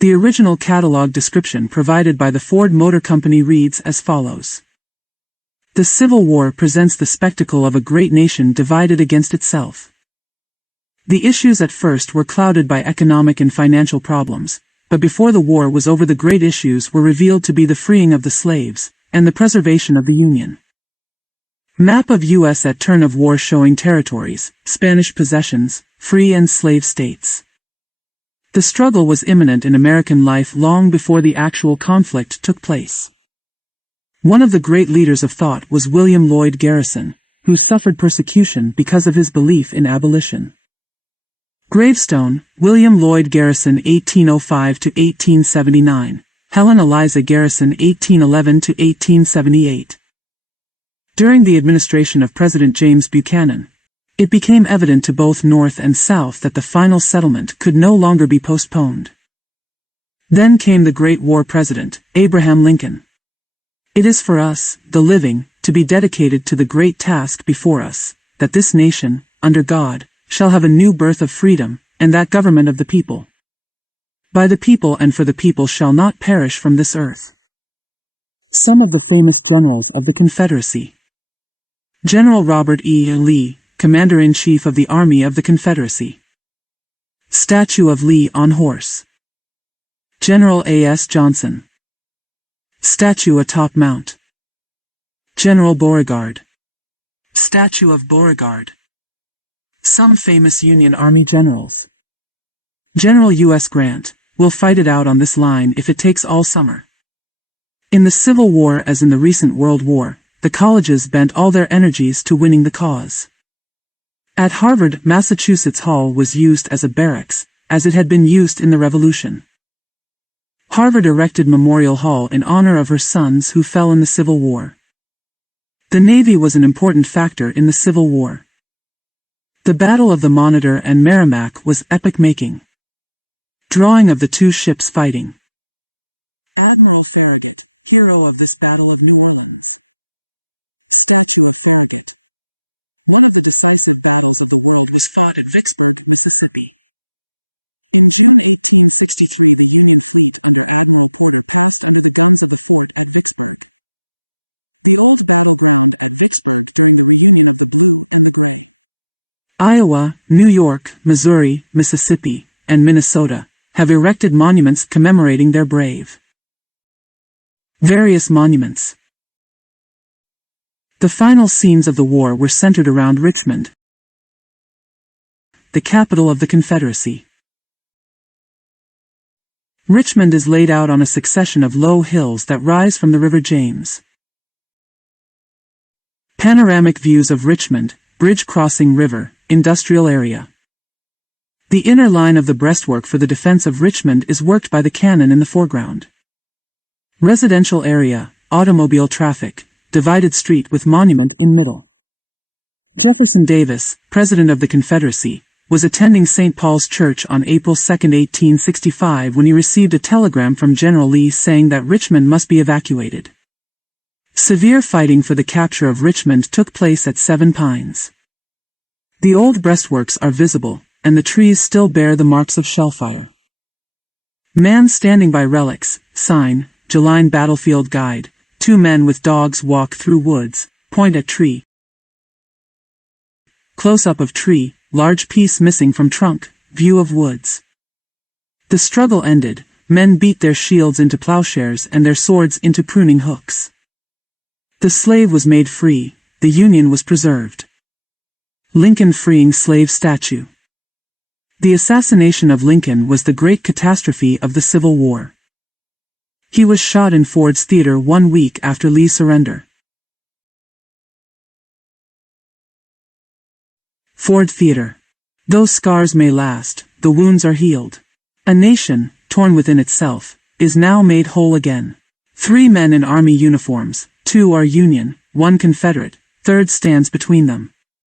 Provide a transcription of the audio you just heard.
The original catalog description provided by the Ford Motor Company reads as follows. The Civil War presents the spectacle of a great nation divided against itself. The issues at first were clouded by economic and financial problems, but before the war was over the great issues were revealed to be the freeing of the slaves, and the preservation of the Union. Map of U.S. at turn of war showing territories, Spanish possessions, free and slave states. The struggle was imminent in American life long before the actual conflict took place. One of the great leaders of thought was William Lloyd Garrison, who suffered persecution because of his belief in abolition. Gravestone, William Lloyd Garrison 1805 to 1879, Helen Eliza Garrison 1811 to 1878. During the administration of President James Buchanan, it became evident to both North and South that the final settlement could no longer be postponed. Then came the Great War President, Abraham Lincoln. It is for us, the living, to be dedicated to the great task before us, that this nation, under God, shall have a new birth of freedom, and that government of the people. By the people and for the people shall not perish from this earth. Some of the famous generals of the Confederacy. General Robert E. Lee, Commander-in-Chief of the Army of the Confederacy. Statue of Lee on horse. General A.S. Johnson. Statue atop Mount. General Beauregard. Statue of Beauregard. Some famous Union Army generals. General U.S. Grant, will fight it out on this line if it takes all summer. In the Civil War as in the recent World War, the colleges bent all their energies to winning the cause. At Harvard, Massachusetts Hall was used as a barracks, as it had been used in the Revolution. Harvard erected Memorial Hall in honor of her sons who fell in the Civil War. The Navy was an important factor in the Civil War. The Battle of the Monitor and Merrimack was epoch-making. Drawing of the two ships fighting. Admiral Farragut, hero of this Battle of New Orleans. Statue of Farragut. One of the decisive battles of the world was fought at Vicksburg, Mississippi. In June 1863 the Union fleet under Admiral Porter passed under the guns of the fort at Vicksburg. The old battleground at Vicksburg during the reunion of the blue and the gray. Iowa, New York, Missouri, Mississippi, and Minnesota have erected monuments commemorating their brave. Various monuments. The final scenes of the war were centered around Richmond, the capital of the Confederacy. Richmond is laid out on a succession of low hills that rise from the River James. Panoramic views of Richmond, bridge crossing river, industrial area. The inner line of the breastwork for the defense of Richmond is worked by the cannon in the foreground. Residential area, automobile traffic, divided street with monument in middle. Jefferson Davis, President of the Confederacy, was attending St. Paul's Church on April 2, 1865 when he received a telegram from General Lee saying that Richmond must be evacuated. Severe fighting for the capture of Richmond took place at Seven Pines. The old breastworks are visible, and the trees still bear the marks of shellfire. Man standing by relics, sign, July battlefield guide, 2 men with dogs walk through woods, point at tree. Close-up of tree, large piece missing from trunk, view of woods. The struggle ended, men beat their shields into plowshares and their swords into pruning hooks. The slave was made free, the Union was preserved. Lincoln freeing slave statue. The assassination of Lincoln was the great catastrophe of the Civil War. He was shot in Ford's Theater 1 week after Lee's surrender. Ford Theater. Though scars may last, the wounds are healed. A nation, torn within itself, is now made whole again. 3 men in army uniforms, 2 are Union, 1 Confederate, 3rd stands between them.